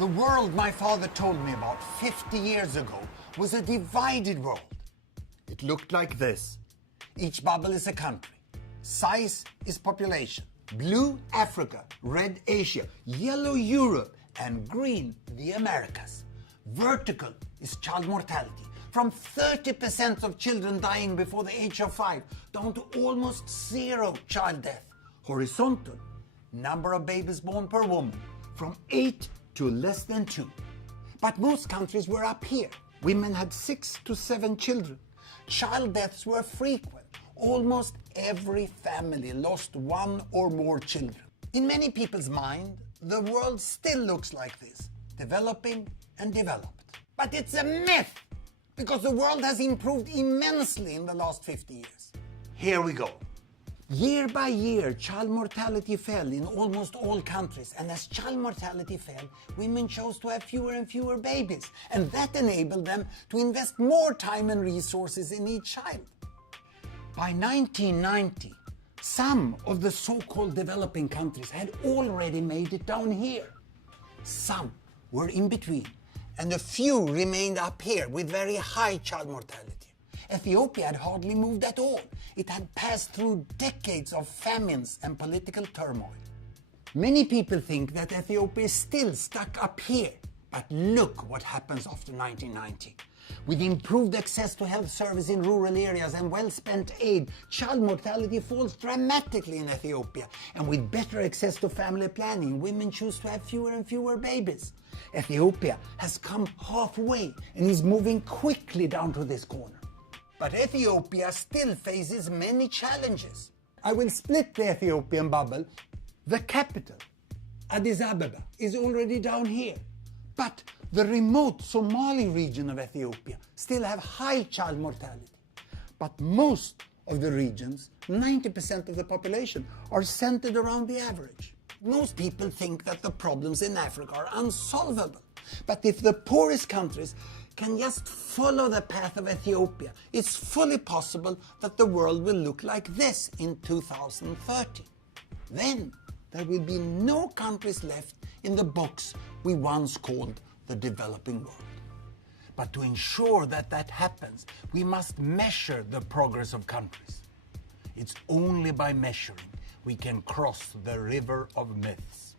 The world my father told me about 50 years ago was a divided world. It looked like this. Each bubble is a country. Size is population. Blue, Africa. Red, Asia. Yellow, Europe. And green, the Americas. Vertical is child mortality. From 30% of children dying before the age of 5 down to almost zero child death. Horizontal, number of babies born per woman. From 8 to less than 2. But most countries were up here. Women had 6 to 7 children. Child deaths were frequent. Almost every family lost one or more children. In many people's mind, the world still looks like this, developing and developed. But it's a myth, because the world has improved immensely in the last 50 years. Here we go. Year by year, child mortality fell in almost all countries, and as child mortality fell, women chose to have fewer and fewer babies, and that enabled them to invest more time and resources in each child. By 1990, some of the so-called developing countries had already made it down here. Some were in between, and a few remained up here with very high child mortality. Ethiopia had hardly moved at all. It had passed through decades of famines and political turmoil. Many people think that Ethiopia is still stuck up here. But look what happens after 1990. With improved access to health service in rural areas and well-spent aid, child mortality falls dramatically in Ethiopia. And with better access to family planning, women choose to have fewer and fewer babies. Ethiopia has come halfway and is moving quickly down to this corner. But Ethiopia still faces many challenges. I will split the Ethiopian bubble. The capital, Addis Ababa, is already down here. But the remote Somali region of Ethiopia still have high child mortality. But most of the regions, 90% of the population, are centered around the average. Most people think that the problems in Africa are unsolvable. But if the poorest countries can just follow the path of Ethiopia, it's fully possible that the world will look like this in 2030. Then there will be no countries left in the box we once called the developing world. But to ensure that that happens, we must measure the progress of countries. It's only by measuring we can cross the river of myths.